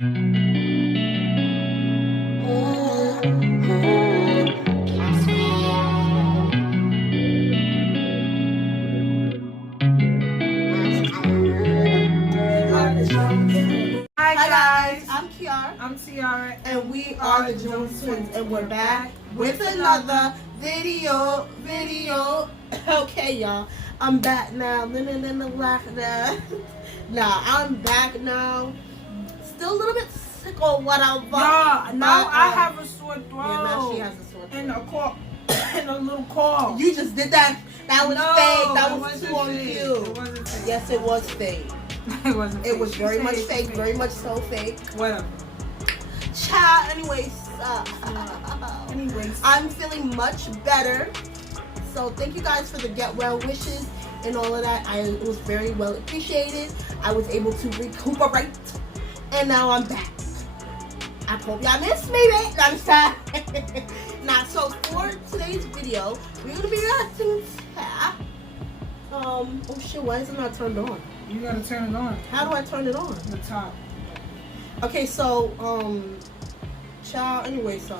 Hi guys, I'm Kiara. I'm Tiara, And we are the Jones Twins, and we're back with another video. Okay, y'all, I'm back now. Living in the lockdown. Nah, I'm back now. Still a little bit sick or whatever. Yeah, now I have a sore throat. Yeah, now she has a sore throat. And a cough. And a little cough. You just did that. That was fake. That it was wasn't too on fake. cue. It wasn't fake. Yes, it was fake. It wasn't fake. It was very much fake. Very much so fake. Whatever. Child, anyways. Anyways. I'm feeling much better. So thank you guys for the get well wishes and all of that. It was very well appreciated. I was able to recuperate. And now I'm back. I hope y'all missed me, babe. I'm sorry. Now, so for today's video, we're going to be reacting to... oh shit, why is it not turned on? You gotta turn it on. How do I turn it on? The top. Okay, so, child, anyway, so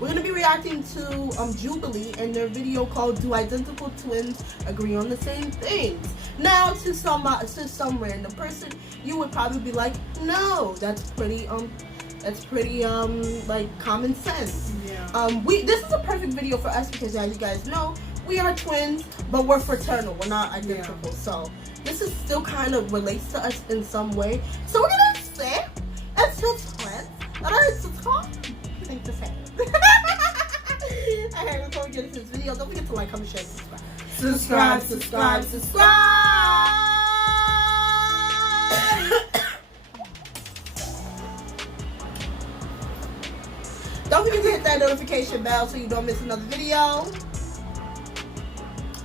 we're gonna be reacting to Jubilee and their video called "Do Identical Twins Agree on the Same Things?" Now, to some random person, you would probably be like, "No, that's pretty like common sense." Yeah. This is a perfect video for us because, as you guys know, we are twins, but we're fraternal. We're not identical, Yeah. so this is still kind of relates to us in some way. So we're gonna say it's two twins that are to talk. I think the same. Alright, before we get into this video, don't forget to like, comment, share, subscribe. Subscribe. Don't forget to hit that notification bell so you don't miss another video.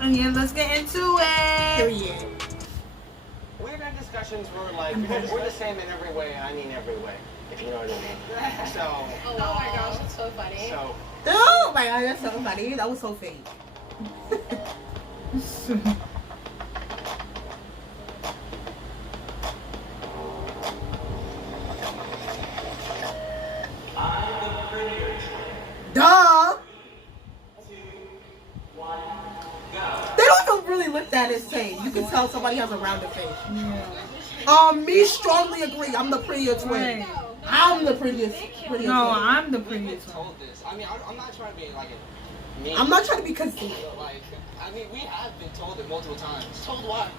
And yeah, let's get into it. Period. We've had discussions where like we're the same in every way, and I mean every way, if you know what I mean. So. Oh my gosh, that's so funny. So. Oh my god, that's so funny. That was so fake. Duh. They don't really look that insane. You can tell somebody has a rounded face. Yeah. Me strongly agree. I'm the prettier twin. Right. I'm the prettier twin. No, I'm the prettiest one. Told this. I mean, I'm not trying to be like a mean. I'm not trying to be conceited. Like, I mean, we have been told it multiple times. Told what?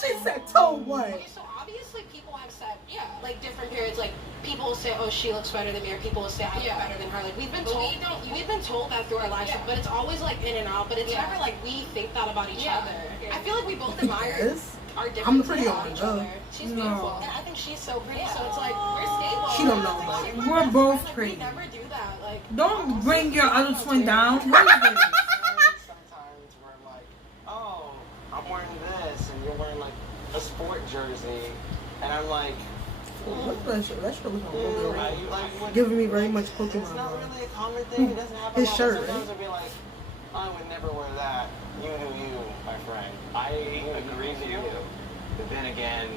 She said, "Told what?" Okay, so obviously people have said, like different periods, like people will say, oh, she looks better than me, or people will say, I look better than her. Like we've been told, we've been told that through our lives, but it's always like in and out. But it's never like we think that about each other. I feel like we both admire Yes. our differences I'm the prettier about one, each though. other. She's beautiful, and I think she's so pretty. So it's like we're stable. She don't know, but We're both Like, pretty. we never do that. Like Don't bring your other twin down. What is this? Sometimes where I'm like, oh, I'm wearing this, and you're wearing like a sport jersey, and I'm like, what's that shit? That shit was on right? Like, giving me very much it's Pokemon not vibes. really a common thing. It doesn't happen. His a lot, shirt, but sometimes right? I'll be like, I would never wear that. You, my friend. I agree with you. But then again,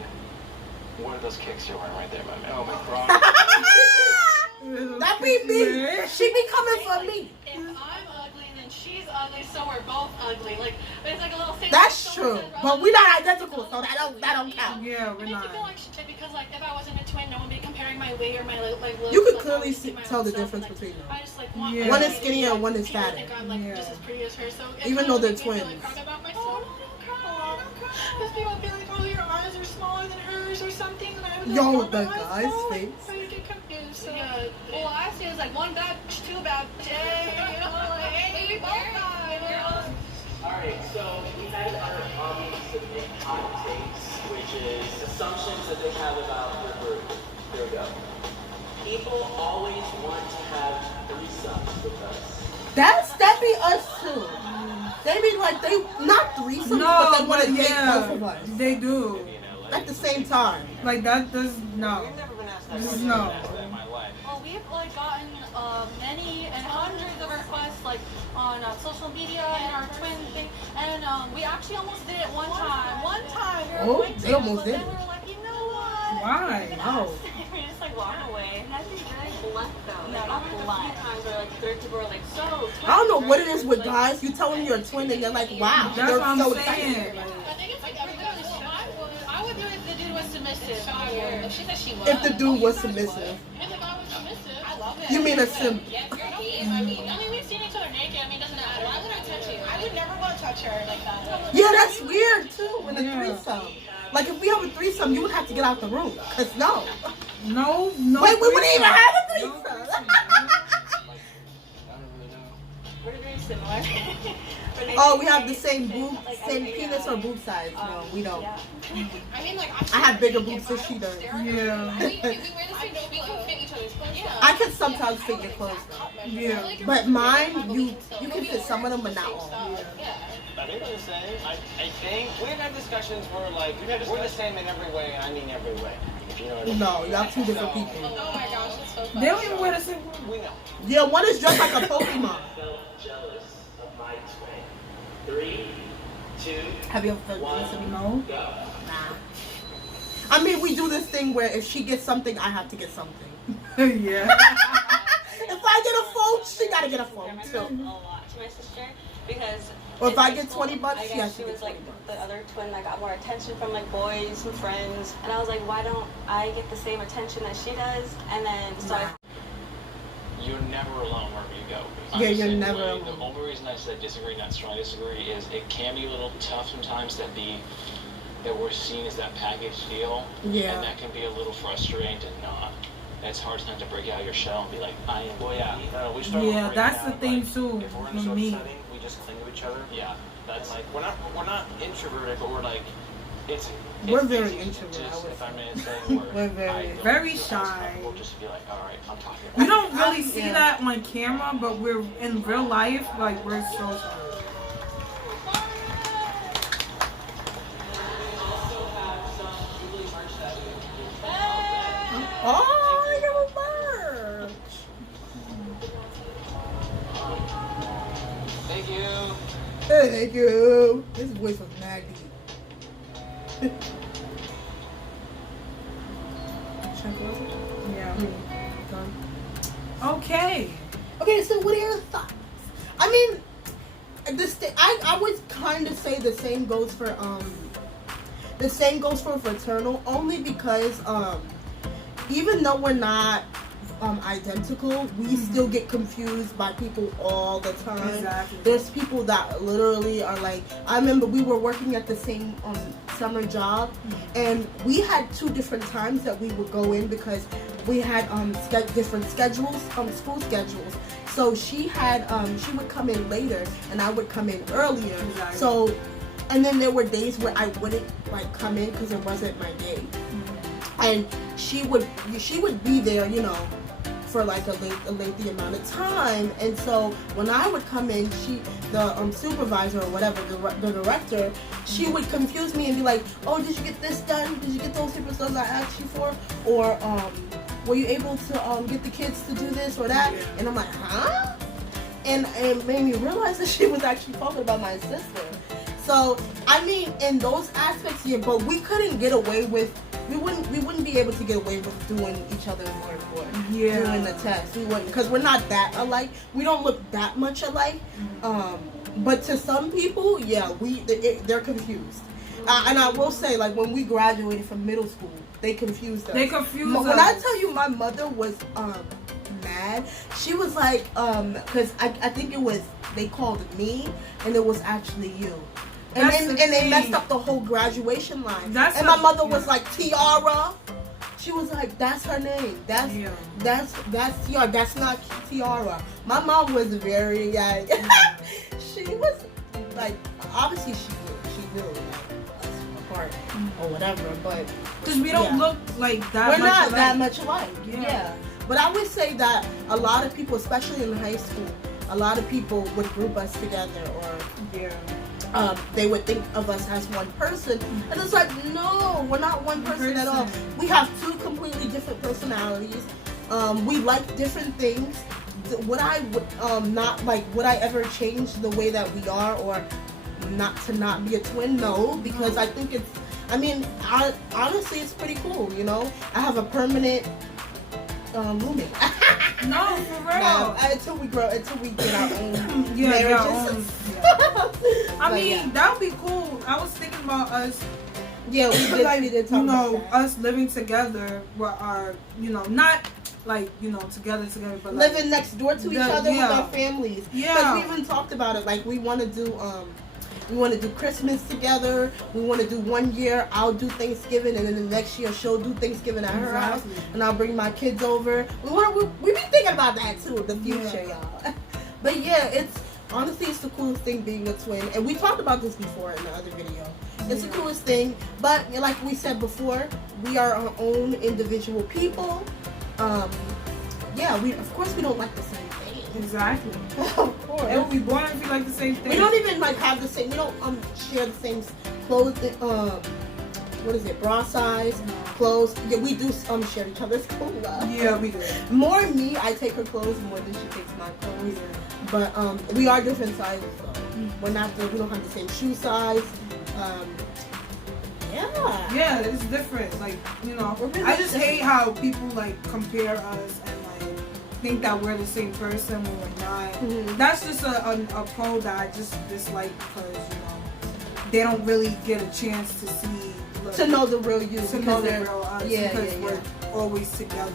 what are those kicks you're wearing right there, my man? Oh my god. That be me. She be coming for me. If I'm ugly, then she's ugly, so we're both ugly. Like, it's like a little thing. That's true, but we're not identical, so that don't count. Yeah, It we're makes me not. feel like shit because, like, if I wasn't a twin, no one would be comparing my weight or my like looks. You could like, I clearly would see my tell own the self, difference and, like, between them. I just like want Yeah. my One is body to skinnier be, and one is people fatter. think I'm like Yeah. just as pretty as her. So it Even kinda though they're makes me feel, twins. like, crap about myself. Don't cry. Because people be like, oh, your eyes are smaller than hers or something. And I would be Yo, like, the oh, my eyes guy's small. face. So you get confused. So. Yeah. Well, I see it's like one bad, two bad. Hey, we both got. Alright, so we had our audience submit hot takes, which is assumptions that they have about your group. Here we go. People always want to have threesomes with us. That be us too. They be like not threesomes, but they No, want to but date yeah, both of us they do. at the same time. Like that does no. I've never been asked that No. question. I've been asked that in my life. Well, we've like gotten many and hundreds of requests like on social media and our twin thing, and we actually almost did it one time. We were Oh, going they to, almost but did then it. we were like, you know what? Why? Oh. We just like walk away. And I think very blunt though. No, not blunt. Times where like third people are like so. I don't know what it is with guys. You tell them you're a twin and they're like, wow. That's They're what I'm so saying. excited. I think it's like everybody's I would do it if the dude was submissive. If she said she was. If the dude was submissive. If the guy was submissive. I love it. You mean a sim? Yeah, if you're gay, I mean, we've seen each other naked. I mean, it doesn't matter. Why would I touch you? I would never want to touch her like that. Yeah, that's weird too in a Yeah. threesome. Like if we have a threesome, you would have to get out the room. Cause no. No. Wait, we wouldn't even have a No threesome. threesome. I don't really know. We're very similar. Oh, we have the same boob, same penis or boob size. No, we don't. Yeah. I mean, like, I have bigger boobs than she does. Yeah. We wear the same we can fit each other's clothes. Yeah. I can sometimes fit your clothes though. Yeah. But mine, you can fit some of them, but not all. Yeah. I think we're the same. I think we've had discussions where like we're the same in every way, and I mean every way. If you know what I mean. No, y'all two different people. Oh my gosh, that's so They funny. don't even wear the same. We know. Yeah, one is dressed like a Pokemon. Felt jealous of my twin. 3, 2, Have you ever felt jealous of me? No. go. Nah. I mean, we do this thing where if she gets something, I have to get something. Yeah. If I get a phone, she gotta get a phone I myself too. a lot to my sister because. Or if in I high get school, 20 bucks, I she guess has to she get was like 20 bucks. the other twin that got more attention from like boys and friends, and I was like, why don't I get the same attention that she does? And then so I You're never alone wherever you go. Yeah, I'm the you're same never way. alone. The only reason I said disagree, not strongly disagree, is it can be a little tough sometimes that we're seen as that package deal. Yeah. And that can be a little frustrating to not. It's hard sometimes to break out of your shell and be like, I am. Well, yeah. No, we start Yeah, right that's now, the thing like, too If we're in a for social me. setting, we just cling to each other. Yeah. That's like we're not introverted, but we're like it's. We're very easy to introverted, just, I would if I'm say. in a setting where We're very- I don't Very feel as shy. comfortable, just be like, all right, I'm talking. We don't really see Yeah. that on camera, but we're in real life, like we're so shy. Oh, I got a merch. Thank you. Hey, thank you. His voice was mad deep. Yeah. Okay. Okay, so what are your thoughts? I mean, I would kind of say the same goes for fraternal, only because even though we're not identical, we still get confused by people all the time. Exactly. There's people that literally are like, I remember we were working at the same summer job, and we had 2 different times that we would go in because we had different schedules, school schedules. So she would come in later and I would come in earlier. Exactly. So, and then there were days where I wouldn't like come in because it wasn't my day. And she would be there, you know, for like a lengthy amount of time. And so when I would come in, the supervisor or whatever, the director, she would confuse me and be like, oh, did you get this done? Did you get those papers done I asked you for? Or were you able to get the kids to do this or that? Yeah. And I'm like, huh? And it made me realize that she was actually talking about my sister. So I mean, in those aspects, yeah, but we couldn't get away with. We wouldn't be able to get away with doing each other's work or Yeah. doing the test. We wouldn't, because we're not that alike. We don't look that much alike. But to some people, yeah, they're confused. And I will say, like, when we graduated from middle school, they confused us. They confused us. When I tell you, my mother was mad. She was like, because I think it was, they called me, and it was actually you. And That's then the and they thing. messed up the whole graduation line. That's and the- my mother was yeah. like, Tiara. She was like, that's her name. That's Yeah. that's Tiara. That's not Tiara. My mom was very like, she was like, obviously she knew like, us apart or whatever, but Because we don't Yeah. look like that we're much not alike. that much alike. Yeah. Yeah. But I would say that a lot of people, especially in high school, a lot of people would group us together, or Yeah. they would think of us as one person, and it's like, no, we're not one person at all. We have 2 completely different personalities. We like different things. Would I would I ever change the way that we are, or not be a twin? No, because I think I mean, honestly, it's pretty cool. You know, I have a permanent roommate. No, for real. No, until we get our own Yeah, marriages. I mean, that would be cool. I was thinking about us. Yeah, we did. Like, we did talk you know, about that. us living together with our, you know, not like, you know, together, but like, living next door to each other with our families. Yeah. Because we even talked about it. Like, we want to do Christmas together. We want to do 1 year. I'll do Thanksgiving, and then the next year she'll do Thanksgiving at her house, and I'll bring my kids over. We be thinking about that too, the future, y'all. But yeah, it's the coolest thing being a twin, and we talked about this before in the other video. It's the coolest thing, but like we said before, we are our own individual people. Yeah, of course we don't like the same thing. Exactly. Of course. It would be boring if we like the same thing. We don't even like have the same. We don't share the same clothes. What is it? Bra size, clothes. Yeah, we do share each other's clothes. Yeah, we do. More me, I take her clothes more than she takes my clothes. But we are different sizes though. We don't have the same shoe size. Yeah, it's different. Like, you know, I just hate how people like compare us and like think that we're the same person when we're not. Mm-hmm. That's just a pro that I just dislike because, you know, they don't really get a chance to see. To know the real you. To know the real us. Yeah, because we're always together,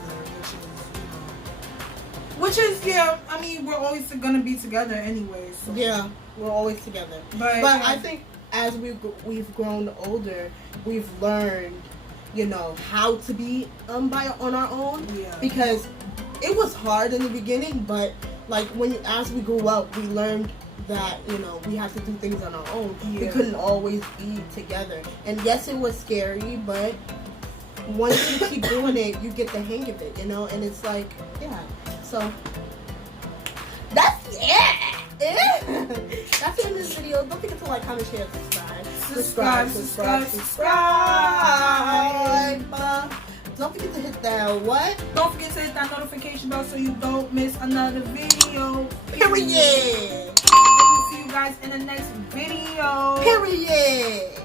which is, I mean, we're always gonna be together anyway. So. Yeah, we're always together. But I think as we've grown older, we've learned, you know, how to be on our own. Yeah. Because it was hard in the beginning, but like as we grew up, we learned that, you know, we have to do things on our own. Yeah. We couldn't always be together. And yes, it was scary, but once you keep doing it, you get the hang of it, you know. And it's like, yeah. So that's it. That's it in this video. Don't forget to like, comment, share, subscribe. Don't forget to hit that what? Don't forget to hit that notification bell so you don't miss another video. Period. And we'll see you guys in the next video. Period.